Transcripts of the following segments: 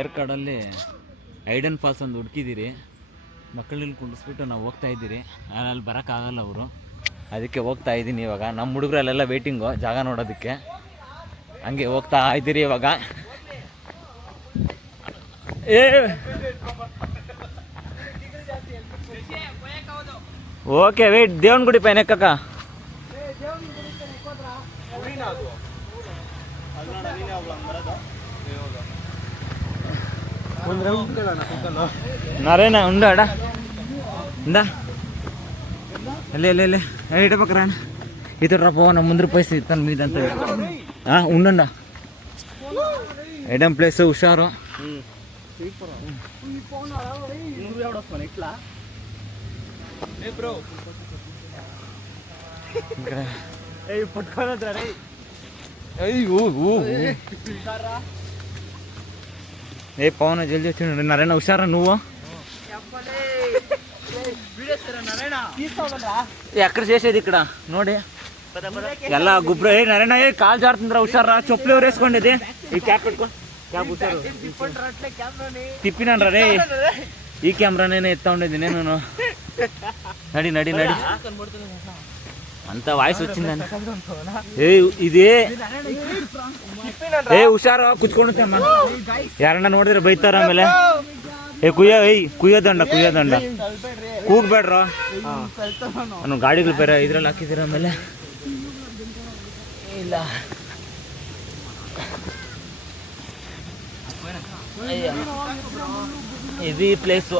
ಏರ್ಕಾಡಲ್ಲಿ hidden falls ಒಂದು ಹುಡುಕಿದ್ದೀರಿ. ಮಕ್ಕಳಲ್ಲಿ ಕುಂಡಿಸ್ಬಿಟ್ಟು ನಾವು ಹೋಗ್ತಾ ಇದ್ದೀರಿ. ಅಲ್ಲಿ ಬರೋಕ್ಕಾಗಲ್ಲ ಅವರು, ಅದಕ್ಕೆ ಹೋಗ್ತಾ ಇದ್ದೀನಿ ಇವಾಗ. ನಮ್ಮ ಹುಡುಗರಲ್ಲೆಲ್ಲ ವೇಟಿಂಗು ಜಾಗ ನೋಡೋದಕ್ಕೆ. ಹಂಗೆ ಹೋಗ್ತಾ ಇದ್ದೀರಿ ಇವಾಗ. ಓಕೆ ವೇಟ್, ದೇವನ ಗುಡಿ ಪೈನ ಕಕ್ಕ. నరేనా ఉండా ఇందా లే ఇట పక్కరా ఇతడు రా పోవన్న ముందు పైసి ఇస్తాను మీదంతా ఉండండి. ఎడం ప్లేస్ హుషారు. ఏ పవన్ జల్దీ వచ్చి నరేనా హుషారా నువ్వు ఎక్కడ చేసేది ఇక్కడ ನೋಡಿ ಎಲ್ಲ ಗುಬ್ರ. ನರೇನ ಕಾಲ್ ಜಾರ್ತಂದ್ರ ಹುಷಾರ. ಚೊಪ್ಲಿ ಅವ್ರು వేసుకోండి. ఈ క్యాప్ పెట్టుకో. క్యాప్ ಹುಷಾರು తిప్పినాను రే. ఈ కెమెరానే ఎత్తా ఉండేది నేను. నడి నడి నడి అంత వాయిస్ వచ్చిందని. ఇదే ಹುಷಾರು ಕುಚ್ಕೊಂಡುತ್ತಮ್ಮ. ಯಾರನ್ನ ನೋಡಿದ್ರೆ ಬೈತಾರ ಆಮೇಲೆ. ಕುಯ್ಯೋದಂಡ ಕೂಗ್ಬೇಡ್ರ. ನಾನು ಗಾಡಿಗಳು ಬೇರೆ ಇದ್ರಲ್ಲಿ ಹಾಕಿದ್ದೀರ ಆಮೇಲೆ ಇಲ್ಲ. ಇದು ಈ ಪ್ಲೇಸು,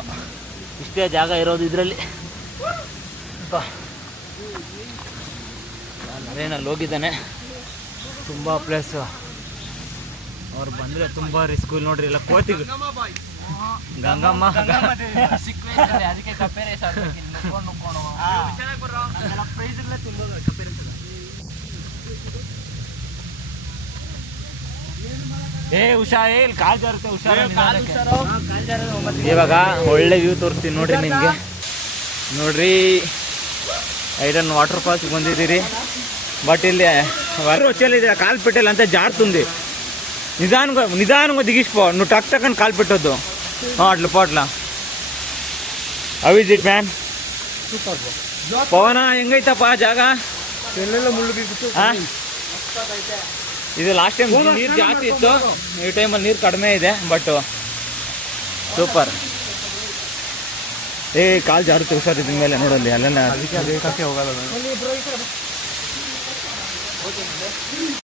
ಇಷ್ಟೇ ಜಾಗ ಇರೋದು ಇದರಲ್ಲಿ. ನರೇನಲ್ಲಿ ಹೋಗಿದ್ದಾನೆ. ತುಂಬ ಪ್ಲೇಸು. ಅವ್ರು ಬಂದರೆ ತುಂಬ ರಿಸ್ಕ್. ಇಲ್ಲಿ ನೋಡ್ರಿ ಎಲ್ಲ ಕೋತಿಗಳು. ಗಂಗಮ್ಮ ಅದಕ್ಕೆ ಹುಷಾರ್. ಇಲ್ಲಿ ಕಾಲ್ ಜಾರುತ್ತೆ ಹುಷಾರ. ಇವಾಗ ಒಳ್ಳೆ ವ್ಯೂ ತೋರಿಸ್ತೀನಿ ನೋಡ್ರಿ ನಿಮಗೆ. ನೋಡ್ರಿ ಐಡನ್ ವಾಟರ್ ಫಾಲ್ಸ್ ಬಂದಿದ್ದೀರಿ. బట్ ಇಲ್ಲಿ వచ్చేది కాలు పెట్టాలి అంతే జారుతుంది. నిదానంగా దిగిసిపో. నువ్వు టక్ టక్కని కాలు పెట్టొద్దు. అట్లా పోట్లా. How is it man? Pavan ಹೆಂಗೈತಪ್ಪ ಜಾಗ? ಇದು ಲಾಸ್ಟ್ ಟೈಮ್ ನೀರು ಜಾಸ್ತಿ ಇತ್ತು, ಈ ಟೈಮಲ್ಲಿ ನೀರು ಕಡಿಮೆ ಇದೆ. But super. ಕಾಲು ಜಾರುತ್ತೆ ಹುಷಾರಿದ್ದ ಮೇಲೆ. ನೋಡಲ್ಲಿ ಅಲ್ಲೆಲ್ಲ ಹೋಗಲ್ಲ.